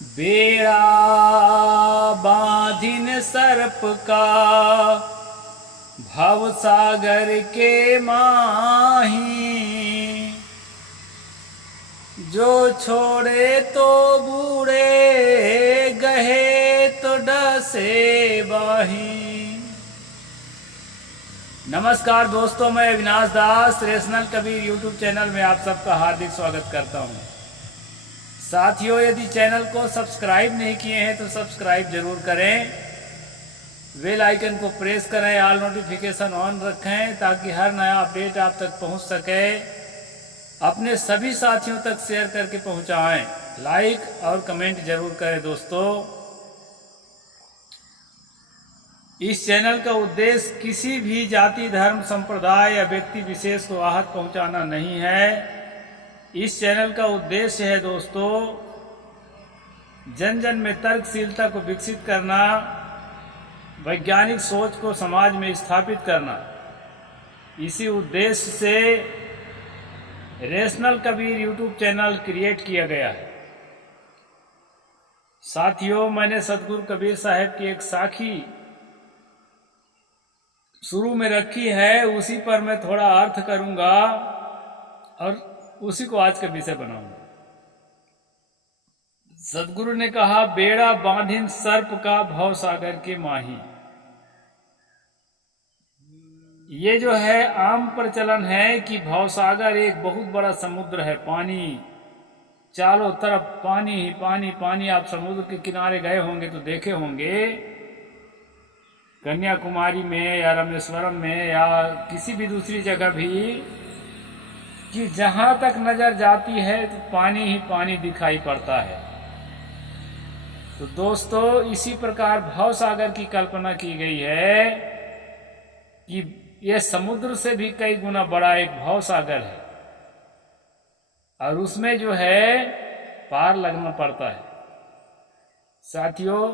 बेड़ा बांधिन सर्प का भव सागर के माही, जो छोड़े तो बूढ़े गहे तो डसे बाही। नमस्कार दोस्तों, मैं अविनाश दास रेशनल कबीर यूट्यूब चैनल में आप सबका हार्दिक स्वागत करता हूं। साथियों, यदि चैनल को सब्सक्राइब नहीं किए हैं तो सब्सक्राइब जरूर करें, बेल आइकन को प्रेस करें, ऑल नोटिफिकेशन ऑन रखें ताकि हर नया अपडेट आप तक पहुंच सके। अपने सभी साथियों तक शेयर करके पहुंचाएं, लाइक और कमेंट जरूर करें। दोस्तों, इस चैनल का उद्देश्य किसी भी जाति, धर्म, संप्रदाय या व्यक्ति विशेष को आहत पहुंचाना नहीं है। इस चैनल का उद्देश्य है दोस्तों, जन जन में तर्कशीलता को विकसित करना, वैज्ञानिक सोच को समाज में स्थापित करना। इसी उद्देश्य से rational Kabir YouTube channel create किया गया है। साथियों, मैंने सतगुरु कबीर साहब की एक साखी शुरू में रखी है, उसी पर मैं थोड़ा अर्थ करूंगा और उसी को आज का विषय बनाऊंगा। सतगुरु ने कहा, बेड़ा बांधिन सर्प का भव सागर के माही। ये जो है आम प्रचलन है कि भवसागर एक बहुत बड़ा समुद्र है, पानी चारों तरफ पानी ही पानी पानी। आप समुद्र के किनारे गए होंगे तो देखे होंगे, कन्याकुमारी में या रामेश्वरम में या किसी भी दूसरी जगह भी, कि जहां तक नजर जाती है तो पानी ही पानी दिखाई पड़ता है। तो दोस्तों, इसी प्रकार भवसागर की कल्पना की गई है कि यह समुद्र से भी कई गुना बड़ा एक भवसागर है और उसमें जो है पार लगना पड़ता है। साथियों,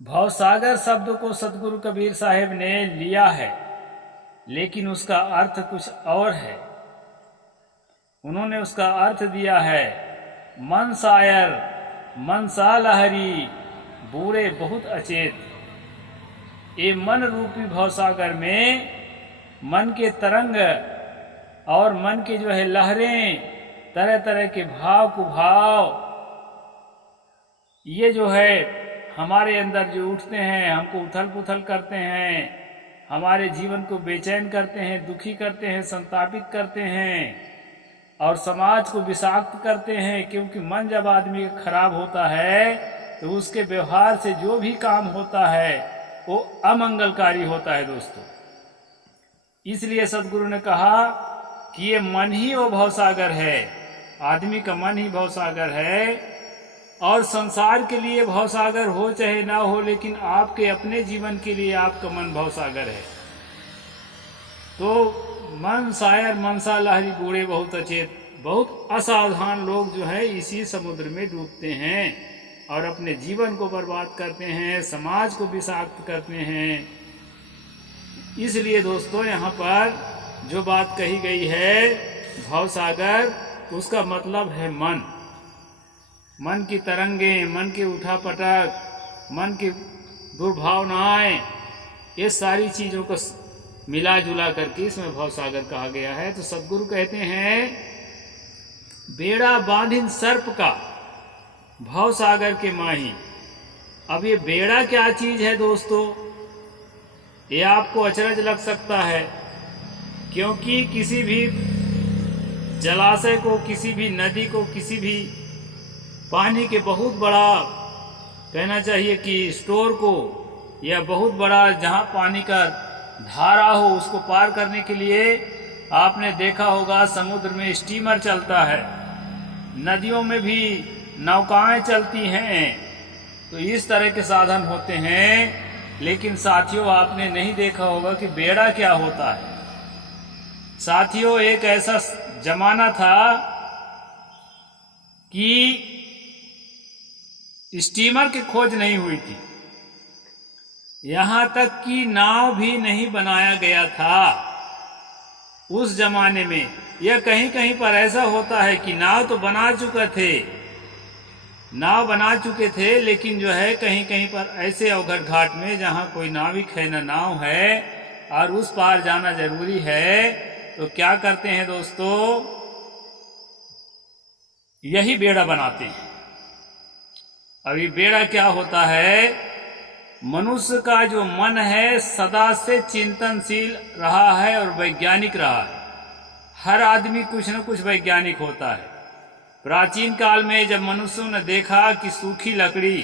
भवसागर शब्द को सतगुरु कबीर साहब ने लिया है, लेकिन उसका अर्थ कुछ और है। उन्होंने उसका अर्थ दिया है, मन सायर मनसा लहरी, बूढ़े बहुत अचेत। ये मन रूपी भवसागर में मन के तरंग और मन के जो है लहरें, तरह तरह के भाव कुभाव, ये जो है हमारे अंदर जो उठते हैं, हमको उथल पुथल करते हैं, हमारे जीवन को बेचैन करते हैं, दुखी करते हैं, संतापित करते हैं और समाज को विषाक्त करते हैं। क्योंकि मन जब आदमी का खराब होता है तो उसके व्यवहार से जो भी काम होता है वो अमंगलकारी होता है दोस्तों। इसलिए सतगुरु ने कहा कि ये मन ही वो भवसागर है, आदमी का मन ही भवसागर है। और संसार के लिए भवसागर हो चाहे ना हो, लेकिन आपके अपने जीवन के लिए आपका मन भवसागर है। तो मन सायर मनसा लहरी, बूढ़े बहुत अचेत। बहुत असावधान लोग जो है इसी समुद्र में डूबते हैं और अपने जीवन को बर्बाद करते हैं, समाज को विषाक्त करते हैं। इसलिए दोस्तों, यहाँ पर जो बात कही गई है भवसागर, उसका मतलब है मन। मन की तरंगे, मन के उठापटक, मन की दुर्भावनाएं, ये सारी चीजों को मिला जुला करके इसमें भवसागर कहा गया है। तो सतगुरु कहते हैं, बेड़ा बांधिन सर्प का भवसागर के माही। अब ये बेड़ा क्या चीज है दोस्तों, ये आपको अचरज लग सकता है, क्योंकि किसी भी जलाशय को, किसी भी नदी को, किसी भी पानी के बहुत बड़ा कहना चाहिए कि स्टोर को, या बहुत बड़ा जहां पानी का धारा हो, उसको पार करने के लिए आपने देखा होगा समुद्र में स्टीमर चलता है, नदियों में भी नौकाएं चलती हैं। तो इस तरह के साधन होते हैं। लेकिन साथियों, आपने नहीं देखा होगा कि बेड़ा क्या होता है। साथियों, एक ऐसा जमाना था कि स्टीमर की खोज नहीं हुई थी, यहां तक कि नाव भी नहीं बनाया गया था उस जमाने में। यह कहीं कहीं पर ऐसा होता है कि नाव तो बना चुके थे, नाव बना चुके थे, लेकिन जो है कहीं कहीं पर ऐसे अवघड घाट में जहां कोई नाविक है न नाव है और उस पार जाना जरूरी है, तो क्या करते हैं दोस्तों, यही बेड़ा बनाते हैं। अब ये बेड़ा क्या होता है, मनुष्य का जो मन है सदा से चिंतनशील रहा है और वैज्ञानिक रहा है। हर आदमी कुछ न कुछ वैज्ञानिक होता है। प्राचीन काल में जब मनुष्यों ने देखा कि सूखी लकड़ी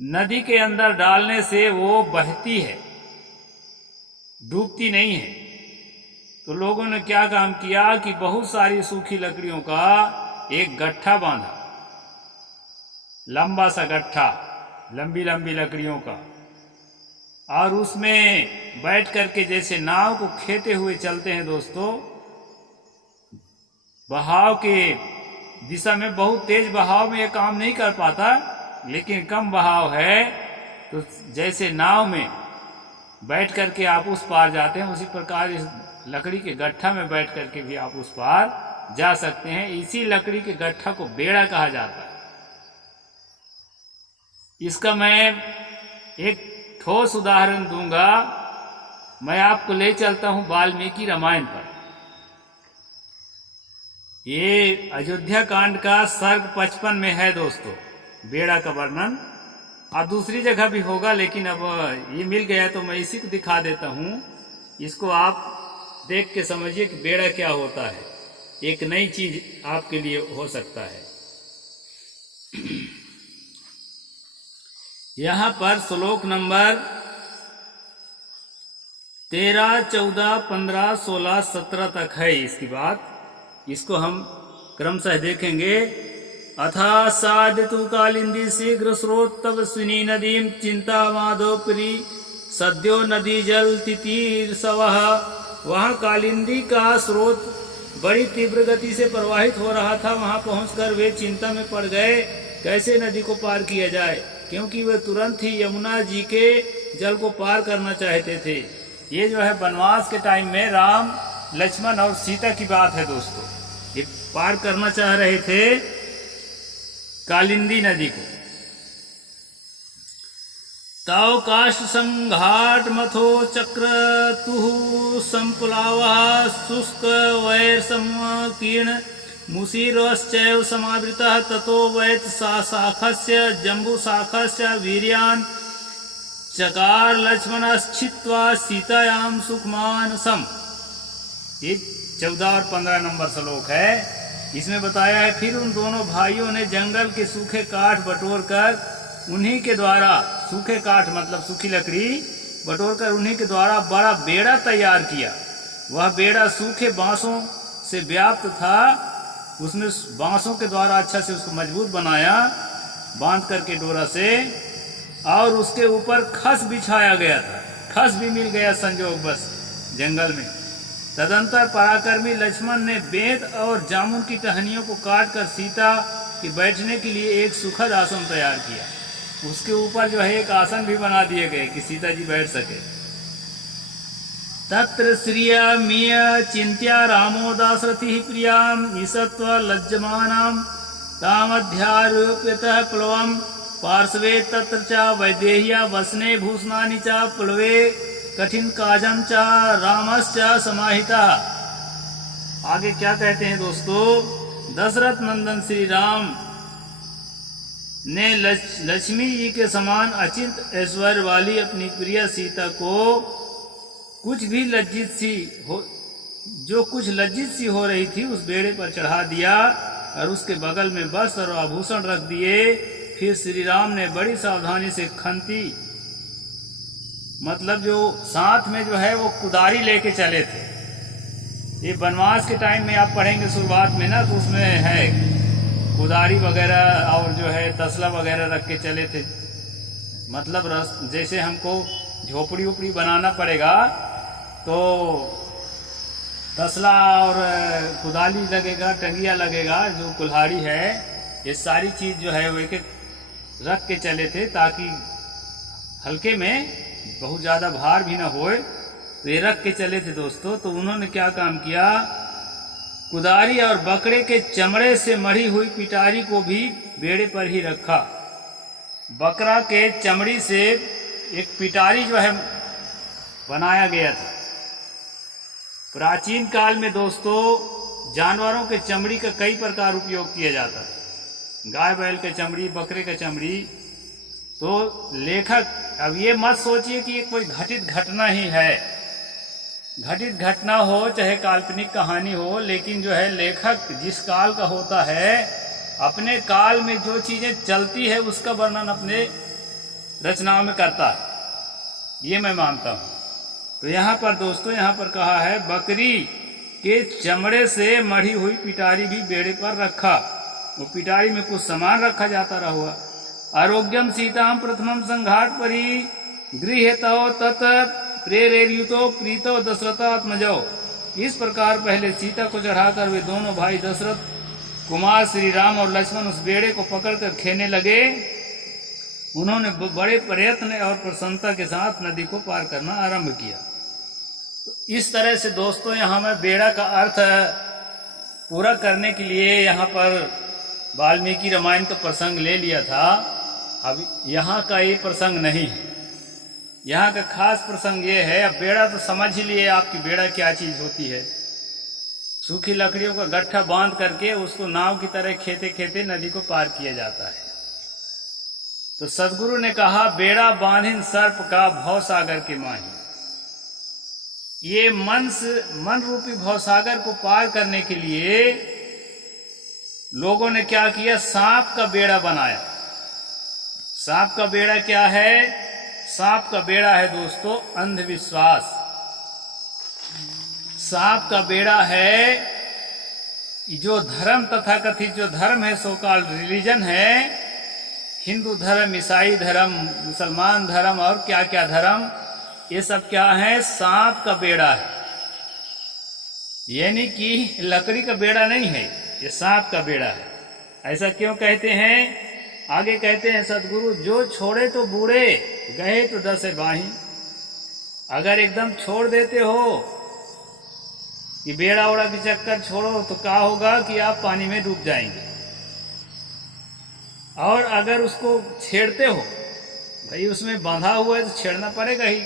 नदी के अंदर डालने से वो बहती है, डूबती नहीं है, तो लोगों ने क्या काम किया कि बहुत सारी सूखी लकड़ियों का एक गट्ठा बांधा, लंबा सा गट्ठा, लंबी लंबी लकड़ियों का, और उसमें बैठ करके जैसे नाव को खेते हुए चलते हैं दोस्तों, बहाव के दिशा में, बहुत तेज बहाव में ये काम नहीं कर पाता, लेकिन कम बहाव है तो जैसे नाव में बैठ करके आप उस पार जाते हैं, उसी प्रकार इस लकड़ी के गट्ठा में बैठ करके भी आप उस पार जा सकते हैं। इसी लकड़ी के गट्ठा को बेड़ा कहा जाता है। इसका मैं एक ठोस उदाहरण दूंगा। मैं आपको ले चलता हूं वाल्मीकि रामायण पर। ये अयोध्या कांड का सर्ग 55 में है दोस्तों, बेड़ा का वर्णन। और दूसरी जगह भी होगा, लेकिन अब ये मिल गया तो मैं इसी को दिखा देता हूं। इसको आप देख के समझिए कि बेड़ा क्या होता है, एक नई चीज आपके लिए हो सकता है। यहां पर श्लोक नंबर 13, 14, 15, 16, 17 तक है इसकी बात। इसको हम क्रमशः देखेंगे। अथा साधु कालिंदी शीघ्र स्रोत तब स्विनी नदीम चिंता माधोपुरी सद्यो नदी जल तितीर सवह। वहां कालिंदी का स्रोत बड़ी तीव्र गति से प्रवाहित हो रहा था। वहां पहुंचकर वे चिंता में पड़ गए, कैसे नदी को पार किया जाए, क्योंकि वे तुरंत ही यमुना जी के जल को पार करना चाहते थे। ये जो है वनवास के टाइम में राम, लक्ष्मण और सीता की बात है दोस्तों। ये पार करना चाह रहे थे कालिंदी नदी को। ताव काष्ठ संघाट मथो चक्र तुहु संपुलावा शुष्क वैर संकीर्ण मुसीरश्चैव समावृतः ततो वैत शाखस्य जम्बू शाखस्य वीर्यान् चकार लक्ष्मणश्चित्वा सीतायाम सुखमानसम। ये 14 और 15 नंबर श्लोक है। इसमें बताया है, फिर उन दोनों भाइयों ने जंगल के सूखे काठ बटोर कर उन्हीं के द्वारा, सूखे काठ मतलब सूखी लकड़ी बटोर कर उन्हीं के द्वारा बड़ा बेड़ा तैयार किया। वह बेड़ा सूखे बांसों से व्याप्त था। उसमें बांसों के द्वारा अच्छा से उसको मजबूत बनाया, बांध करके डोरा से, और उसके ऊपर खस बिछाया गया था। खस भी मिल गया संजोग बस जंगल में। तदंतर पराक्रमी लक्ष्मण ने बेंत और जामुन की टहनियों को काटकर सीता के बैठने के लिए एक सुखद आसन तैयार किया। उसके ऊपर जो है एक आसन भी बना दिए गए कि सीता जी बैठ सके। तत्र श्रिया मिय चिंत्या रामो दासरथि प्रियाम ईसत्व लज्जमानाम तामध्यारूप्यतः प्लवम पार्श्वे तत्र च वैदेह्या वसने भूषणानि च प्लवे कठिन काजम च रामश्च समाहिता। आगे क्या कहते हैं दोस्तों, दशरथ नंदन श्री राम ने लक्ष्मी जी के समान अचिंत ऐश्वर्य वाली अपनी प्रिय सीता को कुछ लज्जित सी हो रही थी उस बेड़े पर चढ़ा दिया और उसके बगल में वस्त्र और आभूषण रख दिए। फिर श्री राम ने बड़ी सावधानी से खंती, मतलब जो साथ में जो है वो कुदारी लेके चले थे। ये वनवास के टाइम में आप पढ़ेंगे शुरुआत में ना, तो उसमें है कुदारी वगैरह और जो है तसला वगैरह रख के चले थे। मतलब जैसे हमको झोपड़ी उपड़ी बनाना पड़ेगा तो तसला और कुदाली लगेगा, टंगिया लगेगा, जो कुल्हाड़ी है, ये सारी चीज जो है वो एक रख के चले थे ताकि हल्के में बहुत ज़्यादा भार भी ना होए, तो ये रख के चले थे दोस्तों। तो उन्होंने क्या काम किया, कुदारी और बकरे के चमड़े से मढ़ी हुई पिटारी को भी बेड़े पर ही रखा। बकरा के चमड़ी से एक पिटारी जो है बनाया गया था। प्राचीन काल में दोस्तों जानवरों के चमड़ी का कई प्रकार उपयोग किया जाता है, गाय बैल के चमड़ी, बकरे के चमड़ी। तो लेखक अब ये मत सोचिए कि ये कोई घटित घटना ही है, घटित घटना हो चाहे काल्पनिक कहानी हो, लेकिन जो है लेखक जिस काल का होता है अपने काल में जो चीजें चलती है उसका वर्णन अपने रचनाओं में करता है, ये मैं मानता हूँ। तो यहाँ पर दोस्तों यहाँ पर कहा है बकरी के चमड़े से मढ़ी हुई पिटारी भी बेड़े पर रखा। वो पिटारी में कुछ सामान रखा जाता रहा। आरोग्यम सीताम प्रथमम संघाट परी गृहतो तत् प्रेरेरितो प्रीतो दशरथात्मजो। इस प्रकार पहले सीता को चढ़ाकर वे दोनों भाई दशरथ कुमार श्री राम और लक्ष्मण उस बेड़े को पकड़कर खेने लगे। उन्होंने बड़े प्रयत्न और प्रसन्नता के साथ नदी को पार करना आरंभ किया। तो इस तरह से दोस्तों यहाँ मैं बेड़ा का अर्थ पूरा करने के लिए यहाँ पर वाल्मीकि रामायण का प्रसंग ले लिया था। अब यहाँ का ये प्रसंग नहीं है, यहाँ का खास प्रसंग ये है। अब बेड़ा तो समझ ही लिए आपकी बेड़ा क्या चीज होती है। सूखी लकड़ियों का गट्ठा बांध करके उसको नाव की तरह खेते खेते नदी को पार किया जाता है। तो सदगुरु ने कहा बेड़ा बांधिन सर्प का भवसागर के माही। ये मन रूपी भवसागर को पार करने के लिए लोगों ने क्या किया, सांप का बेड़ा बनाया। सांप का बेड़ा क्या है? सांप का बेड़ा है दोस्तों अंधविश्वास। सांप का बेड़ा है जो धर्म, तथाकथित जो धर्म है, सो कॉल्ड रिलीजन है, हिंदू धर्म, ईसाई धर्म, मुसलमान धर्म और क्या क्या धर्म, ये सब क्या है? सांप का बेड़ा है। यानी कि लकड़ी का बेड़ा नहीं है, ये सांप का बेड़ा है। ऐसा क्यों कहते हैं? आगे कहते हैं सदगुरु, जो छोड़े तो बूढ़े, गए तो दसे बाही। अगर एकदम छोड़ देते हो कि बेड़ा उड़ा के चक्कर छोड़ो तो क्या होगा कि आप पानी में डूब जाएंगे। और अगर उसको छेड़ते हो, भाई उसमें बांधा हुआ है तो छेड़ना पड़ेगा ही।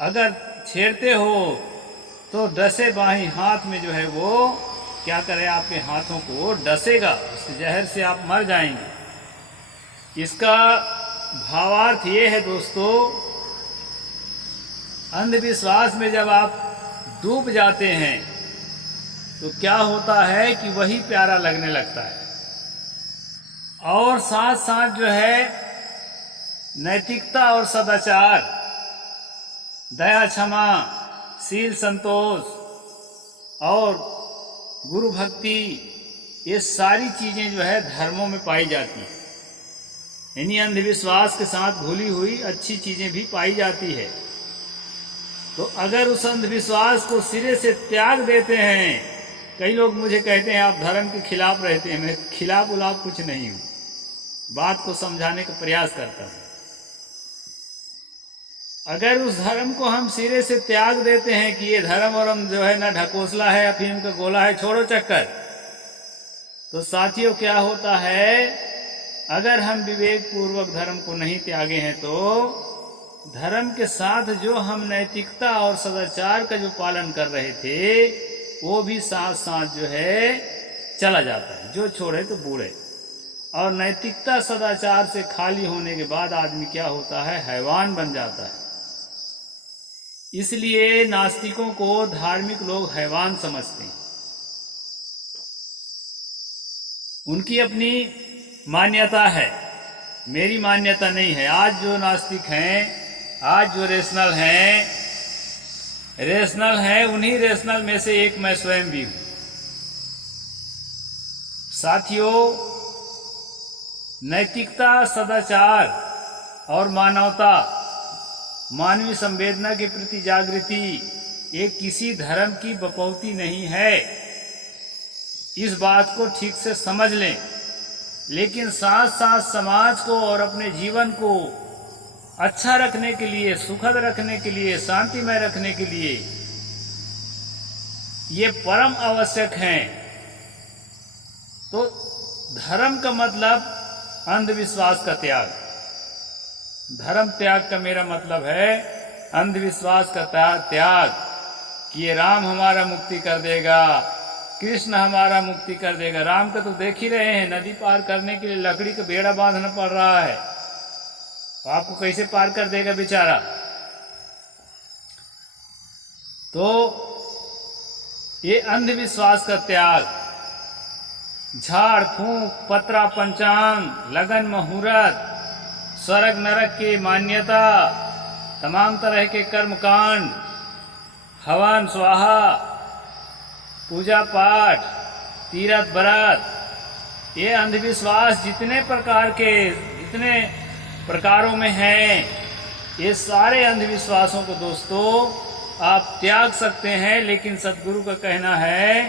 अगर छेड़ते हो तो डसे बाही, हाथ में जो है वो क्या करे, आपके हाथों को डसेगा, उस जहर से आप मर जाएंगे। इसका भावार्थ ये है दोस्तों, अंधविश्वास में जब आप डूब जाते हैं तो क्या होता है कि वही प्यारा लगने लगता है। और साथ साथ जो है नैतिकता और सदाचार, दया, क्षमा, शील, संतोष और गुरु भक्ति, ये सारी चीजें जो है धर्मों में पाई जाती हैं। यानी अंधविश्वास के साथ घुली हुई अच्छी चीजें भी पाई जाती है। तो अगर उस अंधविश्वास को सिरे से त्याग देते हैं, कई लोग मुझे कहते हैं आप धर्म के खिलाफ रहते हैं। मैं खिलाफ उलाफ कुछ नहीं हूं, बात को समझाने का प्रयास करता हूं। अगर उस धर्म को हम सिरे से त्याग देते हैं कि ये धर्म और हम जो है ना ढकोसला है, अफीम का गोला है, छोड़ो चक्कर, तो साथियों क्या होता है, अगर हम विवेक पूर्वक धर्म को नहीं त्यागे हैं तो धर्म के साथ जो हम नैतिकता और सदाचार का जो पालन कर रहे थे वो भी साथ साथ जो है चला जाता है। जो छोड़े तो बूढ़े। और नैतिकता सदाचार से खाली होने के बाद आदमी क्या होता है, हैवान बन जाता है। इसलिए नास्तिकों को धार्मिक लोग हैवान समझते हैं। उनकी अपनी मान्यता है, मेरी मान्यता नहीं है। आज जो नास्तिक हैं, आज जो रेशनल हैं, उन्हीं रेशनल में से एक मैं स्वयं भी हूं। साथियों, नैतिकता, सदाचार और मानवता, मानवीय संवेदना के प्रति जागृति ये किसी धर्म की बपौती नहीं है। इस बात को ठीक से समझ लें। लेकिन साथ साथ समाज को और अपने जीवन को अच्छा रखने के लिए, सुखद रखने के लिए, शांतिमय रखने के लिए ये परम आवश्यक हैं। तो धर्म का मतलब अंधविश्वास का त्याग। धर्म त्याग का मेरा मतलब है अंधविश्वास का त्याग, कि ये राम हमारा मुक्ति कर देगा, कृष्ण हमारा मुक्ति कर देगा। राम का तो देख ही रहे हैं, नदी पार करने के लिए लकड़ी का बेड़ा बांधना पड़ रहा है, तो आपको कैसे पार कर देगा बेचारा। तो ये अंधविश्वास का त्याग, झाड़ फूंक, पत्रा पंचांग, लगन मुहूर्त, स्वर्ग नरक की मान्यता, तमाम तरह के कर्मकांड, हवन स्वाहा, पूजा पाठ, तीर्थ व्रत, ये अंधविश्वास जितने प्रकारों में हैं, ये सारे अंधविश्वासों को दोस्तों आप त्याग सकते हैं। लेकिन सदगुरु का कहना है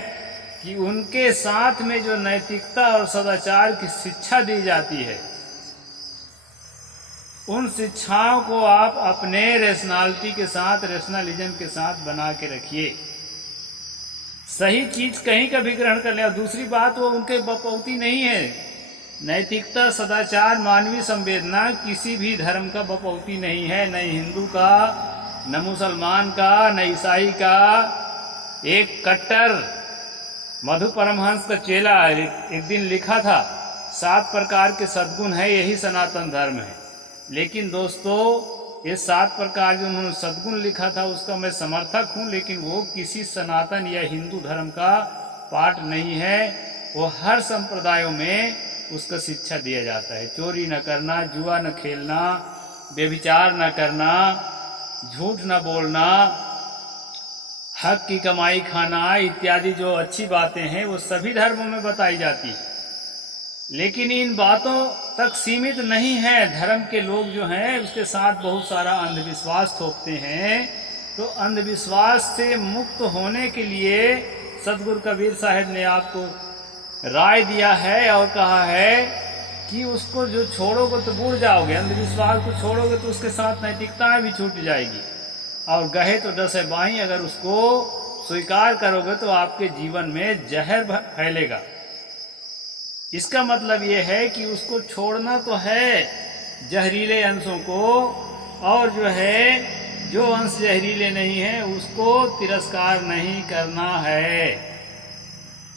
कि उनके साथ में जो नैतिकता और सदाचार की शिक्षा दी जाती है, उन शिक्षाओं को आप अपने रेशनैलिटी के साथ, रेशनलिज्म के साथ बना के रखिए। सही चीज कहीं का भी ग्रहण कर ले। और दूसरी बात, वो उनके बपौती नहीं है। नैतिकता, सदाचार, मानवीय संवेदना किसी भी धर्म का बपौती नहीं है, न हिंदू का, न मुसलमान का, न ईसाई का। एक कट्टर मधु परमहंस का चेला एक दिन लिखा था, 7 प्रकार के सद्गुण है, यही सनातन धर्म है। लेकिन दोस्तों, ये 7 प्रकार जो उन्होंने सद्गुण लिखा था उसका मैं समर्थक हूँ, लेकिन वो किसी सनातन या हिंदू धर्म का पाठ नहीं है। वो हर संप्रदायों में उसका शिक्षा दिया जाता है। चोरी न करना, जुआ न खेलना, व्यभिचार न करना, झूठ न बोलना, हक की कमाई खाना इत्यादि जो अच्छी बातें हैं वो सभी धर्मों में बताई जाती है। लेकिन इन बातों तक सीमित नहीं है। धर्म के लोग जो हैं उसके साथ बहुत सारा अंधविश्वास थोपते हैं। तो अंधविश्वास से मुक्त होने के लिए सदगुरु कबीर साहब ने आपको राय दिया है और कहा है कि उसको जो छोड़ोगे तो बुड़ जाओगे, अंधविश्वास को छोड़ोगे तो उसके साथ नैतिकता भी छूट जाएगी, और गहे तो डसे बाहीं, अगर उसको स्वीकार करोगे तो आपके जीवन में जहर फैलेगा। इसका मतलब ये है कि उसको छोड़ना तो है, जहरीले अंशों को, और जो है जो अंश जहरीले नहीं है उसको तिरस्कार नहीं करना है।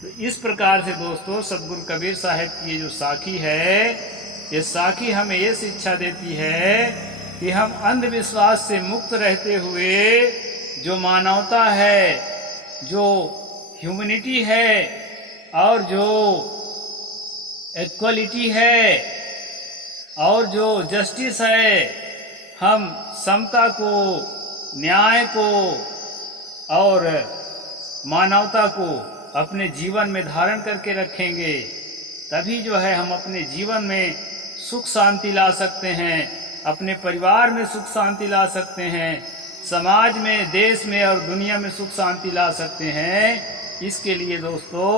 तो इस प्रकार से दोस्तों सदगुरु कबीर साहब की जो साखी है, ये साखी हमें ये शिक्षा देती है कि हम अंधविश्वास से मुक्त रहते हुए जो मानवता है, जो ह्यूमैनिटी है, और जो इक्वलिटी है, और जो जस्टिस है, हम समता को, न्याय को और मानवता को अपने जीवन में धारण करके रखेंगे, तभी जो है हम अपने जीवन में सुख शांति ला सकते हैं, अपने परिवार में सुख शांति ला सकते हैं, समाज में, देश में और दुनिया में सुख शांति ला सकते हैं। इसके लिए दोस्तों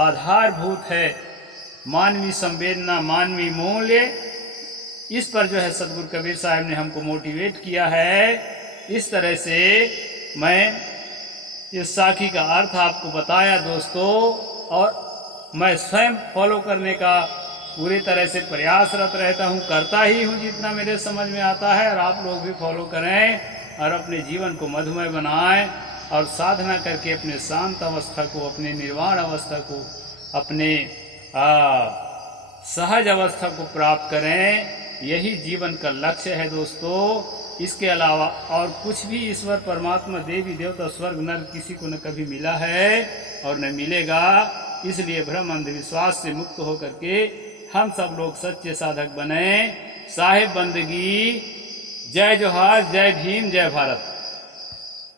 आधारभूत है मानवीय संवेदना, मानवीय मूल्य। इस पर जो है सदगुरु कबीर साहब ने हमको मोटिवेट किया है। इस तरह से मैं इस साखी का अर्थ आपको बताया दोस्तों, और मैं स्वयं फॉलो करने का पूरी तरह से प्रयासरत रहता हूँ, करता ही हूँ जितना मेरे समझ में आता है। और आप लोग भी फॉलो करें और अपने जीवन को मधुमय बनाएं, और साधना करके अपने शांत अवस्था को, अपने निर्वाण अवस्था को, अपने सहज अवस्था को प्राप्त करें। यही जीवन का लक्ष्य है दोस्तों। इसके अलावा और कुछ भी ईश्वर, परमात्मा, देवी देवता, स्वर्ग नर्क किसी को न कभी मिला है और न मिलेगा। इसलिए भ्रम अंधविश्वास से मुक्त होकर के हम सब लोग सच्चे साधक बने। साहिब बंदगी। जय जोहार, जय भीम, जय भारत।